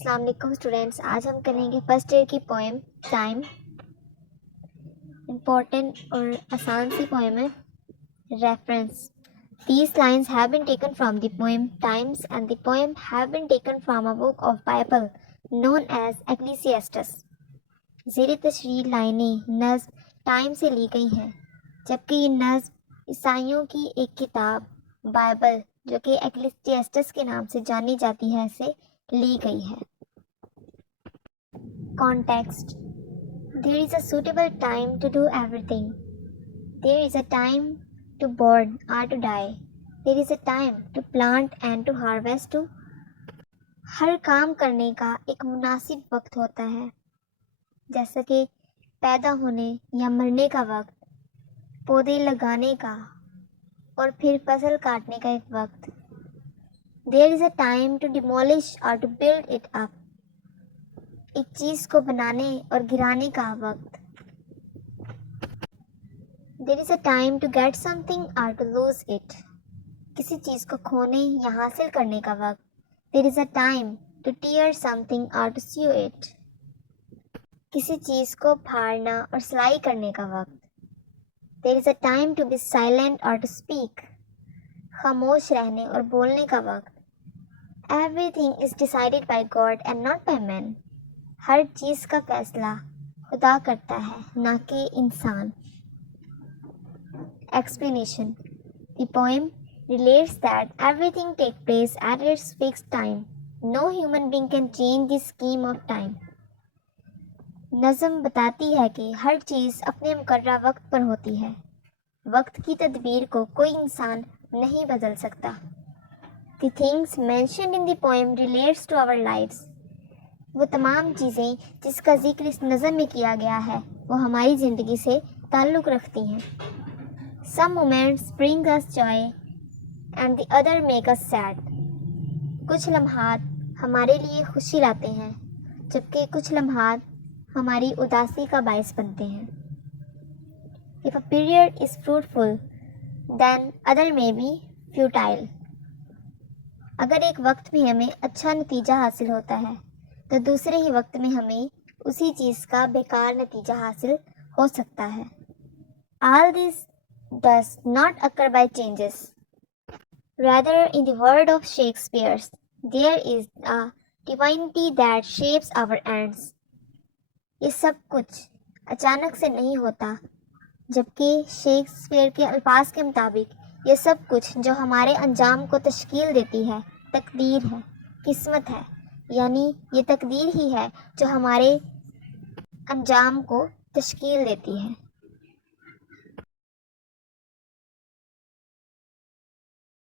السلام علیکم اسٹوڈینٹس، آج ہم کریں گے فرسٹ ایئر کی پوئم ٹائم. امپورٹنٹ اور آسان سی پوئم ہے. Reference: These lines have been taken from the poem Times and the poem have been taken from a book of Bible known as Ecclesiastes. زیر تشریح لائنیں نظم ٹائم سے لی گئی ہیں، جبکہ یہ نظم عیسائیوں کی ایک کتاب بائبل جو کہ ایکلیسیاسٹس کے نام سے جانی جاتی ہے سے لی گئی ہے. Context: There is a suitable time to do everything. There is a time to born or to die. There is a time to plant and to harvest too. ہر کام کرنے کا ایک مناسب وقت ہوتا ہے، جیسا کہ پیدا ہونے یا مرنے کا وقت، پودے لگانے کا اور پھر فصل کاٹنے کا ایک وقت. There is a time to demolish or to build it up. ایک چیز کو بنانے اور گرانے کا وقت. There is a time to get something or to lose it. کسی چیز کو کھونے یا حاصل کرنے کا وقت. There is a time to tear something or to sew it. کسی چیز کو پھاڑنا اور سلائی کرنے کا وقت. There is a time to be silent or to speak. خاموش رہنے اور بولنے کا وقت. Everything is decided by God and not by men. ہر چیز کا فیصلہ خدا کرتا ہے، نہ کہ انسان. Explanation: The poem relates that everything takes place at its fixed time. No human being can change the scheme of time. نظم بتاتی ہے کہ ہر چیز اپنے مقررہ وقت پر ہوتی ہے. وقت کی تدبیر کو کوئی انسان نہیں بدل سکتا. The things mentioned in the poem relates to our lives. وہ تمام چیزیں جس کا ذکر اس نظم میں کیا گیا ہے وہ ہماری زندگی سے تعلق رکھتی ہیں. Some moments bring us joy and the other make us sad. کچھ لمحات ہمارے لیے خوشی لاتے ہیں، جبکہ کچھ لمحات ہماری اداسی کا باعث بنتے ہیں. If a period is fruitful, then other may be futile. اگر ایک وقت میں ہمیں اچھا نتیجہ حاصل ہوتا ہے تو دوسرے ہی وقت میں ہمیں اسی چیز کا بیکار نتیجہ حاصل ہو سکتا ہے. All this does not occur by changes. Rather, in the word of Shakespeare, there is a divinity that shapes our ends. یہ سب کچھ اچانک سے نہیں ہوتا، جبکہ شیکسپیئر کے الفاظ کے مطابق یہ سب کچھ جو ہمارے انجام کو تشکیل دیتی ہے تقدیر ہے، قسمت ہے. یعنی یہ تقدیر ہی ہے جو ہمارے انجام کو تشکیل دیتی ہے.